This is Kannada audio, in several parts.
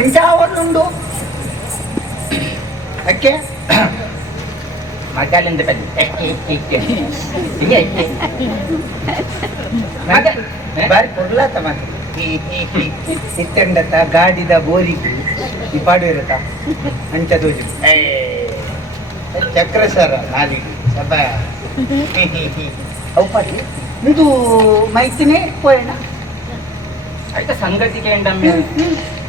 ಎಂಚಾವುಲು ಉಂಡು? ಅಕ್ಕೆ? ಮಗಾಲಿಂದ ಬನ್ನಿ. ಹಿಂಗೆ ಬಾರಿ ಕೊಡ್ಲಾತ ಮತ್ತೆ ಇತ್ತಂಡತ ಗಾಡಿದ ಬೋರಿ ಈ ಪಾಡು ಇರತ್ತ? ಅಂಚದೋಜು ಚಕ್ರ ಸರ ನಾಲಿಗೆ ಸಬ ಅವು ಇದು ಮೈತಿನೇ ಪೋಯಣ. అయితే సంగతి ఏంటమ్మే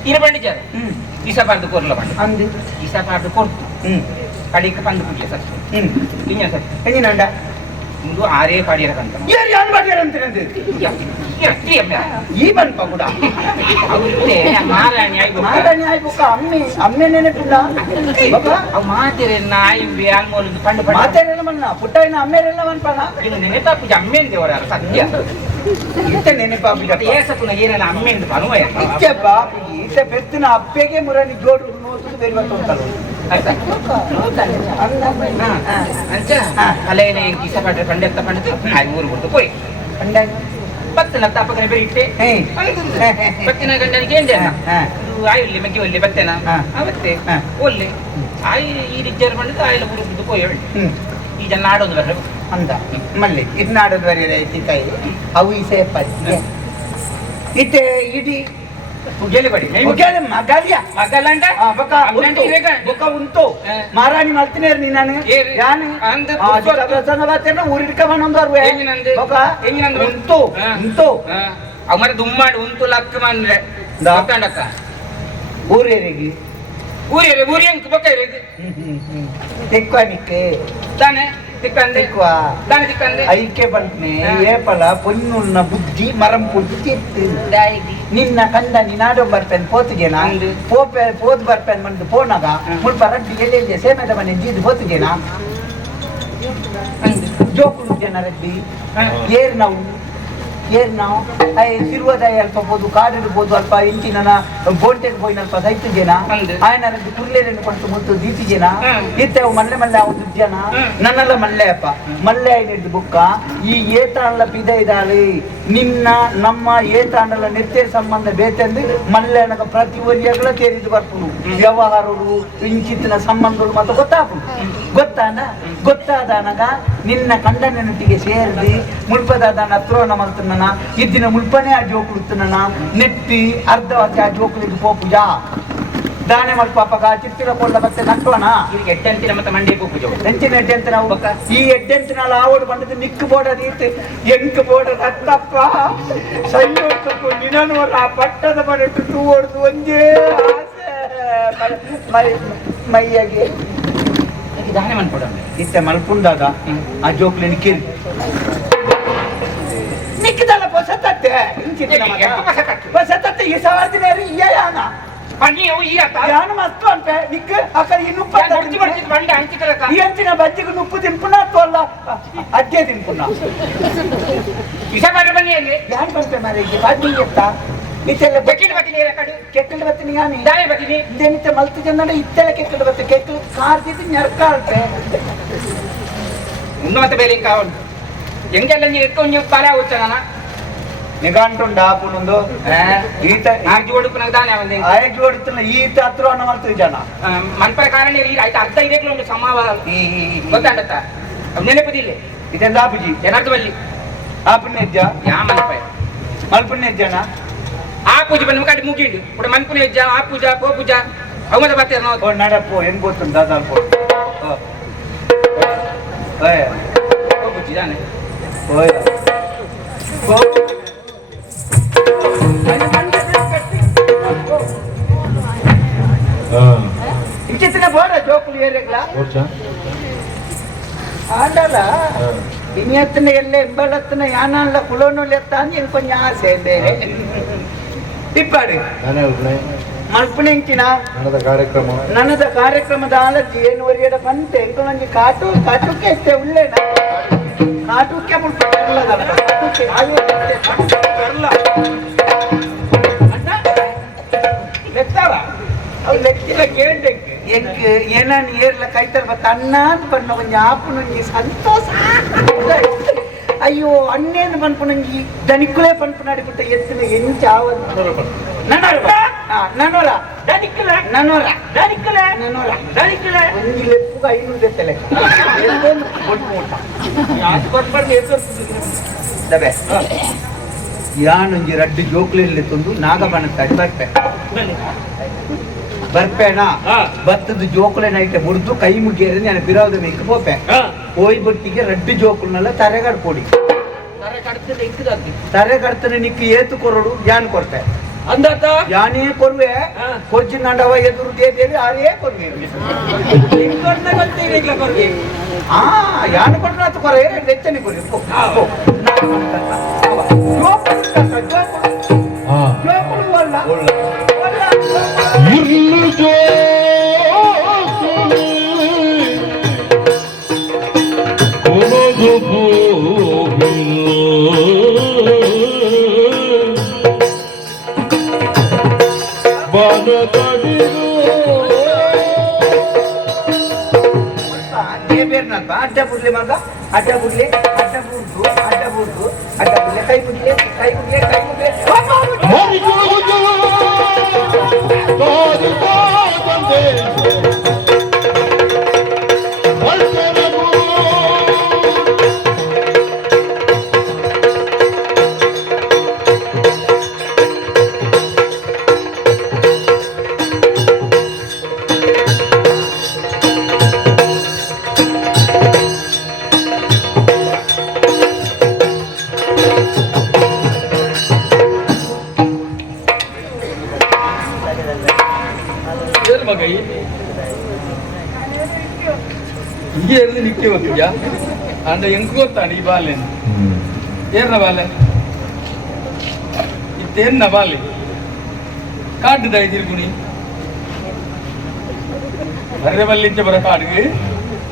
ఇరబండి జార ಹ್ಮ್ ఈసా పార్దు కూరలో పండు ಅಂದು ఈసా పార్దు కొడుతు ಹ್ಮ್ కడికి పండు పుట్టే సార్ ಹ್ಮ್ తిన్నా సార్ ಹೆಂಗಿನಂಡ ముందు ఆరే పాడియరకంత ಯಾರು ಯಾರು ಮಾಡ್ಯಾರಂತೀರಂತೆ ಈ ಬನ್ಪ ಕೂಡ అవుతే మారాని అయిపో ಮಾದನಿ ಆಯ್ಬುಕ್ಕ ಅಮ್ಮೆ ಅಮ್ಮೆ ನೆನಪಿಲ್ಲ ಬಾಬಾ అవు మాతిరే నాయి ఆల్మోల్ పండు పండు ಮಾತೇನೆಲ್ಲ ಮನ್ನ ಪುಟ್ಟಯ್ಯನ ಅಮ್ಮೇರೆಲ್ಲ ಮನ್ಪಣ ಇದು ನೆನೆತಾಪು ಅಮ್ಮೆಂದು ಅವರ ಸತ್ಯ ಇತ್ತ ನೆನಪಾಪಿಗೆ ಏನೇನು ಅಮ್ಮೆಂದು ಅನುಭವ ಇತ್ತ ಪಾಪಿಗೆ ಇತ್ತ ಅಪ್ಪೆಗೆ ಮುರ ಜೋಡು ನೋತು ಬೆರಿವಂತ ಉಂಟಲ್ಲ ಅಲ್ಲೇನೆ ಗೀಸ ಪಡ್ರೆ ಪಂಡೆ ಎತ್ತ ಪಂಡತು. ಹಾಗೆ ಊರು ಬಿಟ್ಟು ಪೋಯ್. ಪಂಡೆ. ಪತ್ತಿನ ತಾಪಕನೆ ಬೆರಿಟ್ಟೆ ಪತ್ತಿನ ಗಂಡನಿಗೆ ಏಂಡೆ ಆಯಿ ಒಲ್ಲಿ ಮಗ್ಗಿ ಒಲ್ಲಿ ಬತ್ತೆನ ಅವತ್ತೆ ಒಲ್ಲಿ ಆಯಿ ಈ ರಿಜ್ಜರ್ ಬಂದಿದ್ದು ಆಯಿಲ ಊರು ಬಿದ್ದು ಪೋಯ್ ಈ ಜನ ಆಡೋದು ಬರ್ರೆ ಅಂದ. ಮಲ್ಲಿ ಇದ್ನಾಡೋದು ಬರೀ ಕೈ ತಾಯಿ? ಅವು ಈ ಸೇಪ ಇತ್ತೆ ಇಡಿ ಗೆಲ್ಲಿ ಬಡಿ ಮಗಾಲಿಯ. ಮಗಲ್ಲಂಟ ಆ, ಬೊಕ ಉಂಟು. ಬೊಕ ಉಂಟು. ಮಾರಾಣಿ ಮಲ್ತಿನೇರ್ ನೀ ನಾನು ಏರಿ? ಯಾನು? ಪ್ರಸನ್ನ ಬರ್ತೇನೆ ಊರಿಡ್ಕ ಬಂದೊಂದು ಎಂಜಿನಂದು? ಬೊಕ? ಉಂಟು. ಉಂಟು. ಅವ್ ಮರ ದುಮ್ಮಾಡಿ ಉಂಟು ಲಕ್ಕ ಮಂದ್ರೆ ದಾ. ಗೊತ್ತಾಂಡಕ್ಕ ಊರೇರಿಗೆ ಊರಿ ಊರಿ ಅಂಕ್ ಬೊಕ್ಕ ಇರೇಗ ನಿಕ್ಕೆ ತಾನೆ? ಐಕೆ ಬಂಟ್ನೆ. ಏಪಲ ಪೊನ್ನು ಬುದ್ಧಿ ಮರಂ ತಿತ್ತು ನಿನ್ನ ಕಂದ ನೀನಾಡೋ ಬರ್ಪೇನ್ ಪೋತಿಗೆನ. ಪೋಪೆ ಪೋದ್ ಬರ್ಪೇನ್ ಮಂದು ಪೋನಾಗ. ಮುಲ್ಪ ರಡ್ಡಿ ಎಲ್ಲಿ ಸೇಮೆದ ಮನೆ ಜೀದು ಪೋತಿಗೆನ ಜೋಕುಳು ಜನ ರೆಡ್ಡಿ. ಏರ್ ನಾವು ಏನು ನಾವು? ತಿರುವದಾಯಿ ಅಲ್ಪ ಬೋದು ಕಾಡಿಡ್ ಹೋದು ಅಲ್ಪ ಇಂಚಿನ ಬೋಂಟೆಗೆ ಹೋಯ್ನ ಅಲ್ಪ ಸೈತಿದ್ದೇನ ಆಯ್ನ ಕುರ್ಲೇರನ್ನು ಕೊಟ್ಟು ಮುತ್ತು ದೀತಿದ್ದೇನ ಇತ್ತೆ ಮಲ್ಲೆ ಮಲ್ಲೆ ಅವು ಜನ. ನನ್ನಲ್ಲ ಮಲ್ಲೆ ಅಪ್ಪ. ಮಲ್ಲೆ ಆಯ್ನಿದ್ದು ಬುಕ್ಕ. ಈ ಏತಾಂಡ್ಲ ಪಿದ ಇದಾಳಿ. ನಿನ್ನ ನಮ್ಮ ಏತಾಂಡಲ ನಿತ್ಯ ಸಂಬಂಧ ಬೇತೆಂದು ಮಲ್ಲೆನಕ ಪ್ರತಿ ಒರಿಯಾಗಲ ತೇರಿದು ಬರ್ಪುನು. ವ್ಯವಹಾರರು ಇಂಚಿತ್ತಿನ ಸಂಬಂಧಗಳು ಮತ್ತೆ ಗೊತ್ತಾಪು ಗೊತ್ತಾದ ಗೊತ್ತಾದನಗ ನಿನ್ನ ಕಂಡ ನೆನಪಿಗೆ ಸೇರಿದಿ ಮುಳ್ಪದಾದ ಹತ್ರ ಮಲ್ತನ ಇದ್ದಿನ ಮುಳ್ಪನೇ ಆ ಜೋಕುಳುತ್ತನ ನೆಟ್ಟಿ ಅರ್ಧವಾಗಿ ಆ ಜೋಕುಲಿಗೆ ಪೋಪುಜಾ ದಾನೆ ಮಲ್ಪ ಪಗ ಚಿತ್ತಿರ ಕೊಂಡ ಮತ್ತೆ ನಟ್ಟೋಣ ಈಗ ಎಟ್ಟಂತಿನ ಮತ್ತೆ ಮಂಡಿ ಪೂಜೆ ಎಂಚಿನ ಎಡ್ಡೆಂತ ನಾವು ಬೊಕ್ಕ. ಈ ಎಡ್ಡೆಂತ ನಾಳು ಆವಡು ಬಂದದ್ದು ನಿಕ್ಕು ಬೋಡ ನೀತೆ. ಎಂಕ್ ಬೋಡ ರತ್ತಪ್ಪ ಸಂಯೋಗಕ್ಕೂ ನಿನನೂರ ಆ ಪಟ್ಟದ ಮನೆಟ್ಟು ಟೂ ಹೊಡೆದು ಒಂದೇ ಆಸೆ. ಮೈ- ಮೈ ಮೈಯಗೆ ದಾನೆ ಮಾಡ್ಕೊಡ ಇತ್ತೆ ಮಲ್ಪುಂಡಾದ. ಆ ಜೋಕ್ಲಿ ನಿಕ್ಕಿರಿ. ನಿಕ್ಕಿದಲ್ಲ ಹೊಸತತ್ತೆ? ಹೊಸತತ್ತೆ ಈ ಸಾವಿರ ಯಾನ? ಅವು ಈ ಯಾನ ಮಸ್ತು ಅಂತ ನಿಕ್ಕ ಅಕ್ಕ ಈ ನುಪ್ಪ ಬರ್ತಿ ಬರ್ತಿ ಬಂಡೆ ಅಂಚಿಕಲಕ ಈ ಅಂಚಿನ ಬಜ್ಜಿಗೆ ನುಪ್ಪು ತಿನ್ಪುನ ತೋಲ್ಲ ಅಜ್ಜೆ ತಿನ್ಪುನ ಇಸ ಬರ ಬನ್ನಿ ಅಲ್ಲಿ. ಯಾನ್ ಬಂತೆ ಮಾರಿಗೆ ಬಾಜಿ ಎತ್ತ ಇತ್ತೆಲ್ಲ ಬಕೆಟ್ ಬತ್ತೀನಿ ಕೆಕ್ಕಲು ಬತ್ತೀನಿ ಯಾನಿ. ದಾಯ ಬತ್ತೀನಿ. ಇದೇನಿತ್ತೆ ಮಲ್ತು ಜನ ಇತ್ತೆಲ್ಲ ಕೆಕ್ಕಲು ಬತ್ತೆ ಕೆಕ್ಕಲು ಕಾರ್ದಿದ್ದು ನೆರ್ಕಾಳ್ತೆ ಇನ್ನು ಮತ್ತೆ ಕಾವಲು ಎಂಗೆಲ್ಲ ನೀ ನೀವು ಎತ್ಕೊಂಡು ಬಾರ ಹೋಗ್ತ ನಾನು ನಿಗಾಂಟುಂಡ ಆಪುನೊಂದು ಈತ ದಾನೆ ಈತ ಹತ್ರ ಅನ್ನ ಮಲ್ತು ಜನ. ಮನ್ಪರ ಕಾರಣ ಈ ಆಯ್ತು ಅರ್ಧ ಇರೇಗ್ಲು ಒಂದು ಸಮಾವ. ಈ ಗೊತ್ತಾಗತ್ತ? ನೆನಪದಿಲ್ಲ ಇದೆಂದ ಆಪುಜಿ ಜನಾರ್ದ ಬಲ್ಲಿ ಯಾ ಮನ್ಪಯ ಮಲ್ಪುಣ್ಯಜ್ಜನ ಆ ಪೂಜೆ ಬಂದು ಕಡೆ ಮುಗಿಂಡು ఇప్పుడు ಮನ್ಪುನ ಹೆಜ್ಜ ಆ ಪೂಜಾ ಪೋ ಪೂಜಾ ಅವಮದ ಬರ್ತೇವೆ ನಾವು ಓ ನಡಪ್ಪು ಹೆಂಗ್ ಗೊತ್ತುಂಟ ದಾದಾಲ್ಪು ಓಯ್ ಪೋ ಪೂಜಿ ದಾನೆ ಓಯ್ ಓ ఇంకెత్తిన పోరా జోకులు ఏరేగ్లా ఆండాల ఇని ఎత్తిన ఎల్లే ఎంబలెత్తిన యానాళ్ళ కులోనులు ఎత్తా అని నేను కొంచెం ఆశ ಬೇರೆ ಇಪ್ಪಾಡು ಮಲ್ಪನೆಂಚಿನ ನಡೆದ ಕಾರ್ಯಕ್ರಮ ನನ್ನದ ಕಾರ್ಯಕ್ರಮದ ಆಲಜಿ ಏನು ವರಿಯಡ ಬಂತೆ ಎಂಕ ಮಂಜಿ ಕಾಟು ಕಾಟುಕ್ಕೆ ಎಷ್ಟೇ ಉಳ್ಳೇನ ಕಾಟುಕ್ಕೆ ಮುಲ್ಪ ಬರಲದಲ್ಲ ಕಾಟುಕ್ಕೆ ಹಾಗೆ ಎಷ್ಟೇ ಕಾಟುಕ್ಕೆ ಬರಲ್ಲ ಅಣ್ಣ ಲೆತ್ತಾವ ಅವು ಲೆಕ್ಕಿನ ಕೇಳ್ಬೇಕು ಎಂಕ್ ಏನಾನ್ ಏರ್ಲ ಕೈತಲ್ ಬತ್ತ ಅಣ್ಣ ಅಂತ ಬಣ್ಣ ಒಂಜಿ ಆಪು ಅಯ್ಯೋ ಅಣ್ಣೇನು ಪನ್ಪು ನಂಗೆ ದನಿಕ್ಕುಲೇ ಪನ್ಪು ನಾಡಿ ಬಿಟ್ಟ ಎತ್ತಿನ ಆ, ನನ್ನೂರ. ದನಿಕ್ಕಲ ನನ್ನೂರ. ದನಿಕ್ಕಲ ನನ್ನೂರ. ದನಿಕ್ಕಲ ಒಂದು ಲೆಪ್ಪುಗ ಐನೂರು ಜೊತೆಲೆ. ಎಲ್ಗೊಂದು ಒಟ್ಟು ಊಟ ಅದು ಕೊಟ್ಬಾರ್ದು ಎದ್ದು ದಬೆ ಯಾನೊಂಜಿ ರಡ್ಡು ಜೋಕ್ಲಿಲ್ಲಿ ತಂದು ನಾಗಮಣ ತಡಿ ಬರ್ಪೆ. ಬರ್ಪೇನಾ? ಹಾ. ಭತ್ತದ ಜೋಕುಲೆ ನೈಟೆ ಮುರಿದು ಕೈ ಮುಗಿಯರೆ ನಾನು ಬಿರೋದ ಮೇಕ್ ಪೋಪೆ ಹೋಯ್ ಬಟ್ಟಿಗೆ ರಡ್ಡು ಜೋಕುಲ್ನೆಲ್ಲ ತರೆ ಕಡ್ಕೊಡಿ ತರ ಕಡ್ತನೆ ನಿಕ್ಕಿ ಏತು ಕೊರಡು ಯಾನ್ ಕೊರ್ತೆ? ಅಂದಾತ? ಯಾನೇ ಕೊರ್ವೆ ಹಾ. ಕೊಜ್ಜಿ ನಂಡವ ಎದುರು ದೇವಿಯಲ್ಲಿ ಆರೇ ಕೊರ್ವೆ. ಆ ಯಾನ್ ಕೊಟ್ರ ಆತು ಕೊರೆ ಬೆಚ್ಚನೆ ಕೊರಿ अड्डा पुरले मागा अड्डा पुरले अड्डा पुरतो अड्डा पुरतो अड्डा पुरले. काही पुरले काही पुरले ಗಿಫ್ಟ್ ಇವತ್ತು ಅಂಡ ಎಂಕ್ ಗೊತ್ತಾಂಡ ಈ ಬಾಲ್ಯ ಏರ್ನ ಬಾಲ್ಯ ಇತ್ತೇರ್ನ ಬಾಲ್ಯ ಕಾಡ್ದ ಇದಿರ್ಗುಣಿ ಬರ್ರೆ ಬಲ್ಲಿಂಚ ಬರ ಕಾಡ್ಗೆ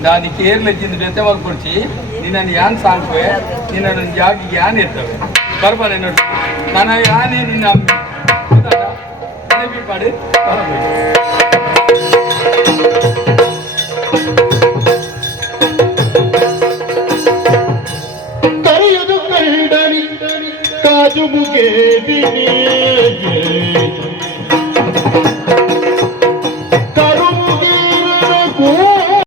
ನಾನು ಕೇರ್ಲಜ್ಜಿಂದ ಜೊತೆ ಮಾಡ್ಕೊಡ್ಸಿ ನಿನ್ನನ್ನು ಯಾನ್ ಸಾಂಕ್ವೆ ನಿನ್ನ ಜಾಗಿಗೆ ಯಾನ್ ಇರ್ತವೆ ಬರ್ಬಾನೆ ನೋಡಿ ನಾನು ಯಾನೇ ನಿನ್ನ ಪಾಡು ಕಾಜು ಮುಗೇದಿನಿ